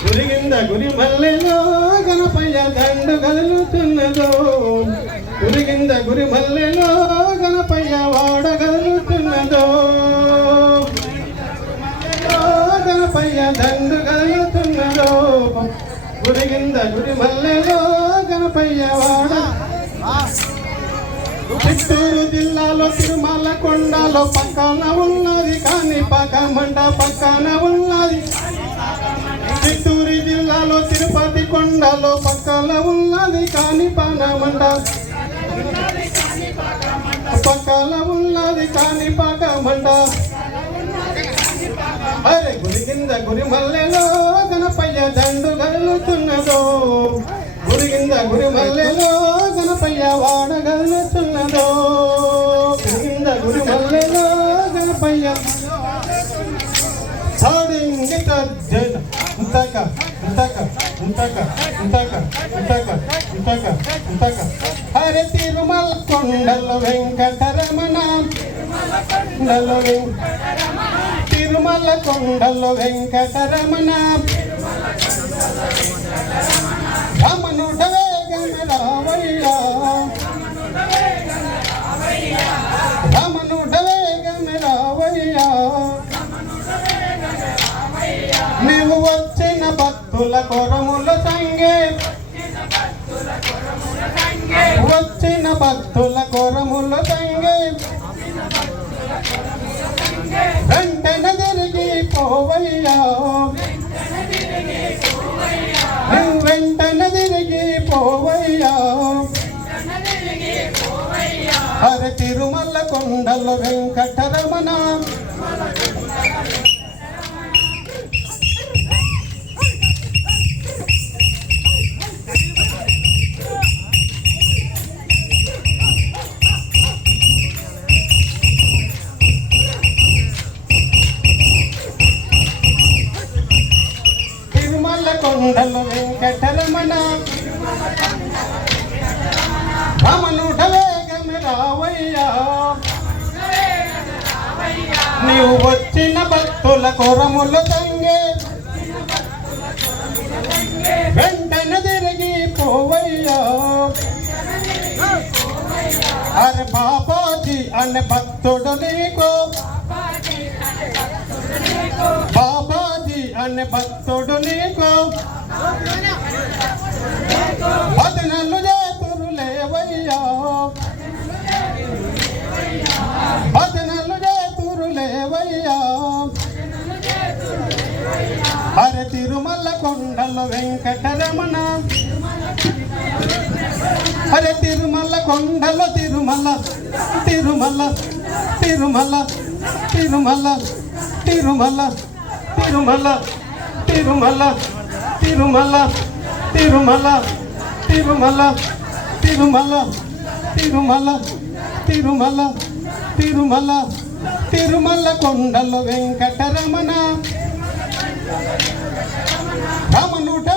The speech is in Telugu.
గురిగింద గురి మల్లెలో గణపయ్య దండు కదులుతున్నదో గురిగింద గురి మల్లెలో గణపయ్య వాడ కదులుతున్నదో గణపయ్య దండు కదులుతున్నదో గురిగింద గురి మల్లెలో గణపయ్య వాడ. చిత్తూరు జిల్లాలో తిరుమల కొండలో పక్కన ఉన్నది కాణిపాకమంట పక్కన ఉన్నది. చిత్తూరు జిల్లాలో తిరుపతి కొండలో పక్కన ఉన్నది కాణిపాకమంట పక్కన ఉన్నది కాణిపాకమంట. అరే గురి కింద గురి మల్లెలో గణపయ్య దండు కదులుతున్నదో గురిగింద గురి మల్లెలో గణపయ్య వాడ కదులుతున్నదో గురిగింద గురి మల్లెలో గణపయ్య సాడింగి తజ్జన ఉంతక ఉంతక ఉంతక ఉంతక ఉంతక ఉంతక ఉంతక. హరే తిరుమల కొండల వెంకటరమణ తిరుమల కొండల వెంకటరమణ రమణుడ వేగన రావయ్యా రమణుడ వేగన రావయ్యా. నీవు వచ్చిన భక్తుల కొరముల సంగే వచ్చిన భక్తుల కొరముల సంగే వెంటన తిరిగి పోవయ్యా వెంటన తిరిగి పోవయ్యా. హరి తిరుమల కొండల వెంకటరమణ కొండల వెంకటరమణ రమణుడ వేగన రావయ్యా నీవు వచ్చిన భక్తుల కొరముల సంగే వెంటన తిరిగి పోవయ్యా. అరే బాబాజీ అనే భక్తుడు నీకు బాబాజీ అనే భక్తుడు నీకు భజనలు చేతురు లేవయ్యా భజనలు చేతురు లేవయ్యా. హరి తిరుమల కొండల వెంకటరమణ హరి తిరుమల కొండల తిరుమల తిరుమల తిరుమల తిరుమల తిరుమల తిరుమల తిరుమల తిరుమల తిరుమల తిరుమల తిరుమల తిరుమల తిరుమల తిరుమల తిరుమల కొండల వెంకటరమణ రమణుడ